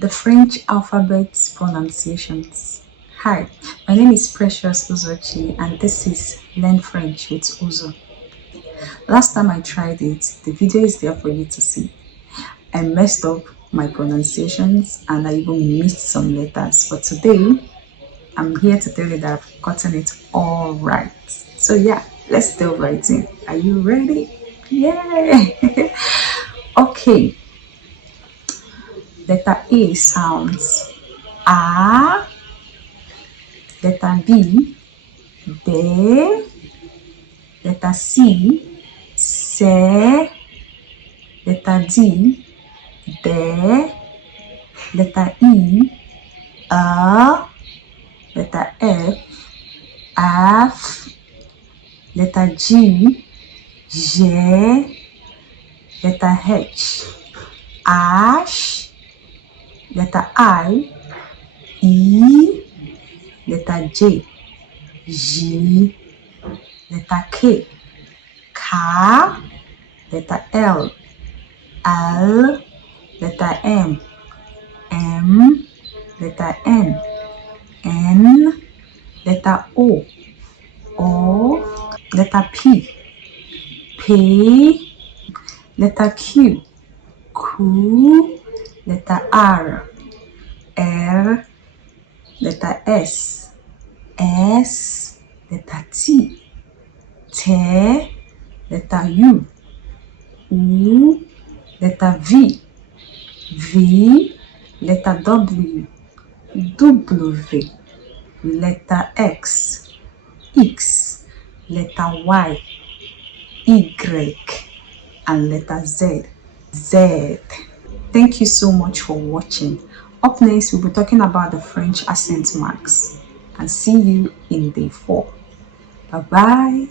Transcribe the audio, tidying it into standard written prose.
The French alphabet pronunciations. Hi, my name is Precious Uzochi and this is Learn French with Uzo. Last time I tried it, the video is there for you to see. I messed up my pronunciations and I even missed some letters, but today I'm here to tell you that I've gotten it all right. So yeah, let's delve right in. Are you ready? Yay! Okay, letter A sounds A, letter B, B, letter C, se, letter D, de, letter E, letter F, af, letter G, J, letter H, ash, letter I, E, letter J, J, letter K, K, letter L, L, letter M, M, letter N, N, letter O, O, letter P, P, letter Q, Q, letter R, R, letter S, S, letter T, T, letter U, U, letter V, V, letter W, W, letter X, X, letter Y, Y, and letter Z, Z. Thank you so much for watching. Up next, we'll be talking about the French accent marks and see you in day 4. Bye bye.